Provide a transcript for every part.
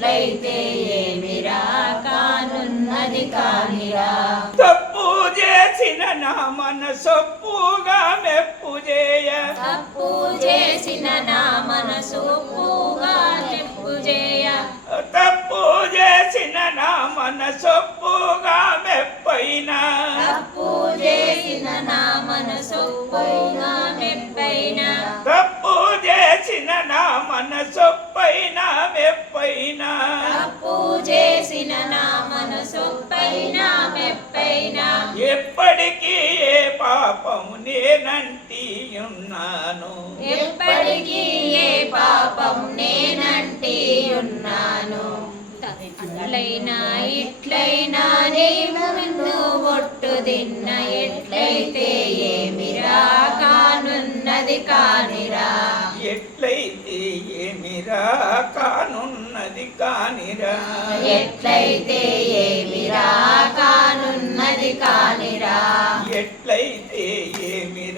ఎట్లయితే ఏమిరా కానున్నది కానిరా. తప్పు చేసిన నా మనసొప్పుగా మెప్పు చేయ. తప్పు చేసిన నా మనసు పాపం నేనంటి ఉన్నాను. అట్లయినా ఇట్లయినా నీ ముందు ఒట్టు తిన్న ఎట్లయితే ఏమిరా కానున్నది కానిరా. ఎట్లయితే ఏమిరా కానున్నది కానిరా. ఎట్లయితే ఏమిరా కానున్నది కానిరా. ఎట్లయితే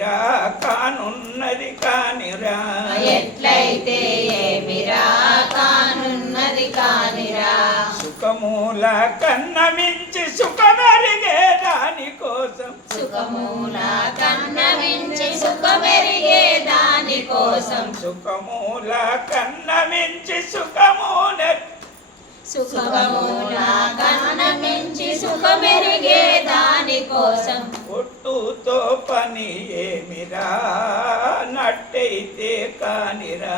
ఏమిరా కానున్నది కానిరా ఎట్లయితే ఏమిరా కానున్నది కానిరా. సుఖమూల కన్న మించి సుఖమరిగే దాని కోసం. సుఖమూల కన్న మించి సుఖమెరిగే దాని కోసం. సుఖమూల కన్న మించి సుఖమూల కన్న మించి సుఖమెరిగే దాని కోసం ఒట్టుతో పని ఏమిరా? నట్టయితే కానిరా?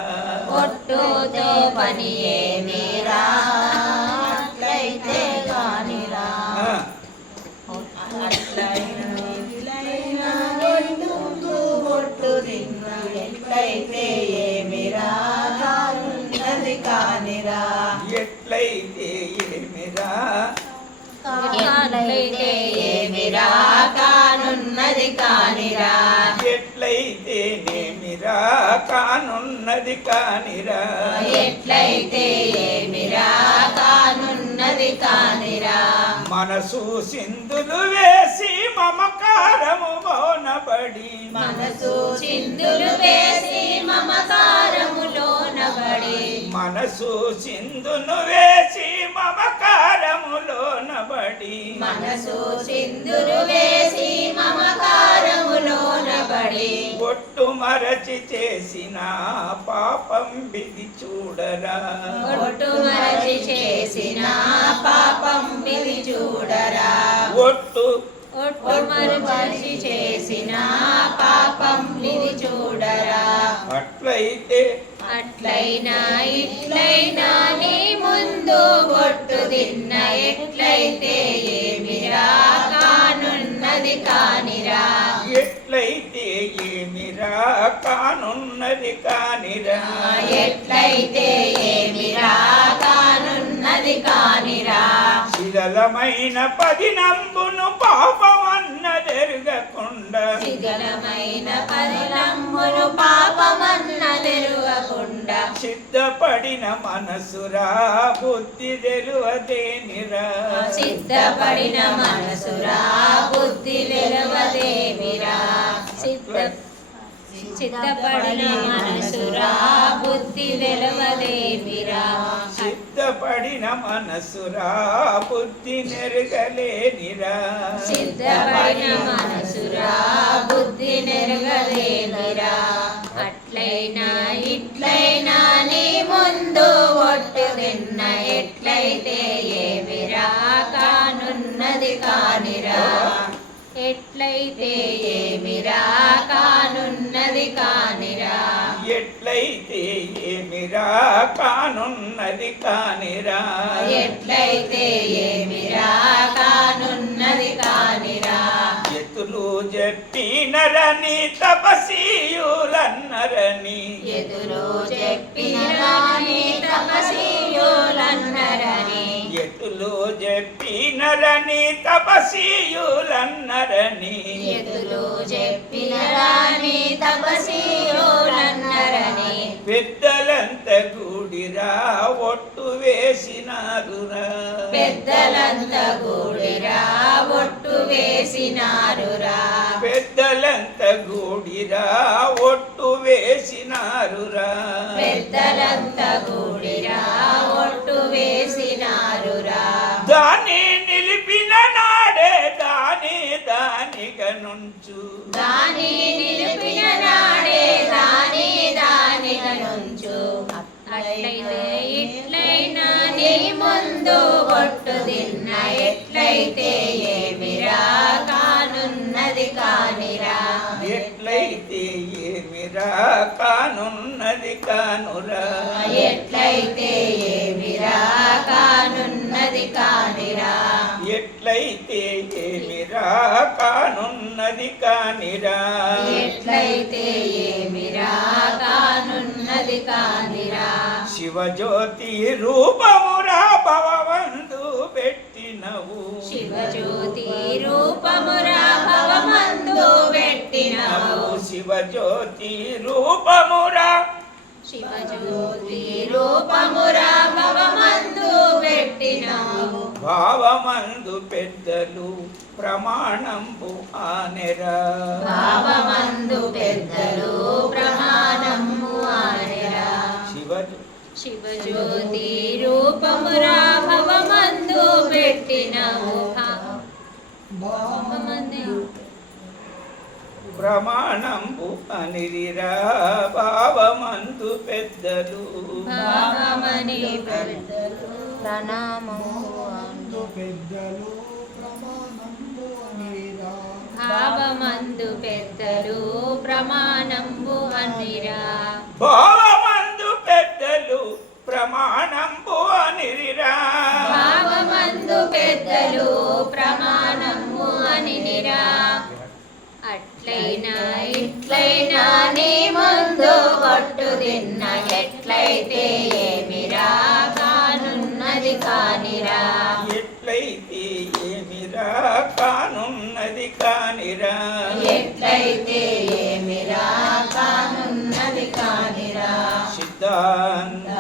ఒట్టుతో పని ఏమిరా? అట్లయితే కానిరా? ఆ, ఎట్లయితే ఏమిరా కానున్నది కానిరా. ఎట్లయితే నేమిరా కానున్నది కానిరా. ఎట్లయితే ఏమిరా కానున్నది కానిరా. మనసు సింధులు వేసి మమకారము మౌనబడి మనసు చిందులు వేసి మమకారములోన పడి మనసు సింధును వేసి మనసు వేసి మమకారములోన పడి ఒట్టు మరచి చేసిన పాపం విధి చూడరా. ఒట్టు మరచి చేసిన పాపం విధి చూడరా. ఒట్టు ఒట్టు మరచి చేసిన పాపం విధి చూడరా. అట్లయితే అట్లయినా ఇట్లయినా నీ ముందు ఒట్టు తిన్న ఎట్లయితే ఎట్లయితే ఏమిరా కానున్నది కానిరా. ఎట్లయితే ఏమిరా కానున్నది కానిరా. శిథిలమైన పది నంబును పాపమన్నదెరగకుండా. శిథిలమైన పరిణమ్మును పాపమన్నదెరుగకుండా సిద్ధపడిన మనసురా బుద్ధి తెలువదేనిరా సిద్ధపడిన మనసురా బుద్ధి వెలవదేమిరా సిద్ధ సిద్ధపడిన మనసురా బుద్ధి వెలవదేమిరా సిద్ధపడిన మనసురా బుద్ధి నెరగలేనిరా సిద్ధపడిన మనసురా బుద్ధి నెరగలేనిరా ఎట్లయితే ఏమిరా కానున్నది కానిరా? ఎట్లయితే ఏమిరా కానున్నది కానిరా? ఎట్లయితే ఏమిరా కానున్నది కానిరా? ఎట్లయితే ఏమిరా కానున్నది కానిరా? ఎతులు చెప్పినరని తపసీయులన్నరని ఎదురు చెప్పిన రాణి ఎతులు చెప్పినరని తపసీయులన్నరని. ఎదురు చెప్పిన రాణి తపసీయులన్నరని. పెద్దలంత గుడిరా ఒట్టు వేసినారురా. పెద్దలంత గూడిరా ఒట్టు వేసినారురా. పెద్దలంత గుడిరా ఒట్టు వేసినారురా. పెద్దలంత వేసినారురా. దాని నిలిపిన నాడే దాని దానిగా నుంచు. దాని నిలిపిన నాడే దాని దానిగా నుంచు. అట్లయితే ఇట్లైనా నీ ముందు కొట్టు తిన్న ఎట్లయితే ఏమిరా కానున్నది కానిరా. ఎట్లయితే ఏమిరా కానున్నది కానురా. ఎట్లయితే ఏ కానున్నది కానిరా. ఎట్లయితే ఏమిరా కానున్నది కానిరా. శివజ్యోతి రూపమురా భవవందు పెట్టినవు. శివజ్యోతి రూపమురా భవమందు పెట్టినవు. శివజ్యోతి రూపమురా. శివజ్యోతి రూపమురా భవమందు పెట్టినవు. భావమందు పెద్దలు ప్రమాణంబు ఆనెరా. భావమందు పెద్దలు ప్రమాణము ఆనెరా. శివ శివజ్యోతి రూపమురా భవమందు భావమందు ప్రమాణంబు అనిరిరా. భావమందు పెద్దలు. భావమని పెద్దలు. ప్రణామము పెద్దలు. ప్రమాణంబు భావమందు పెద్దలు ప్రమాణంబు అనిరా. భావమందు పెద్దలు ప్రమాణంబు అనిరిరా. భావమందు పెద్దలు ప్రమాణము అనిరా అట్లయినా ఇట్లయినా నీ ముందు కొట్టు తిన్న ఎట్లయితే ఏమిరా కానున్నది కానిరా. ఎట్లయితే కానున్నది కానిరా. ఎట్లయితే ఏమిరా కానున్నది కానిరా. సిద్ధాంత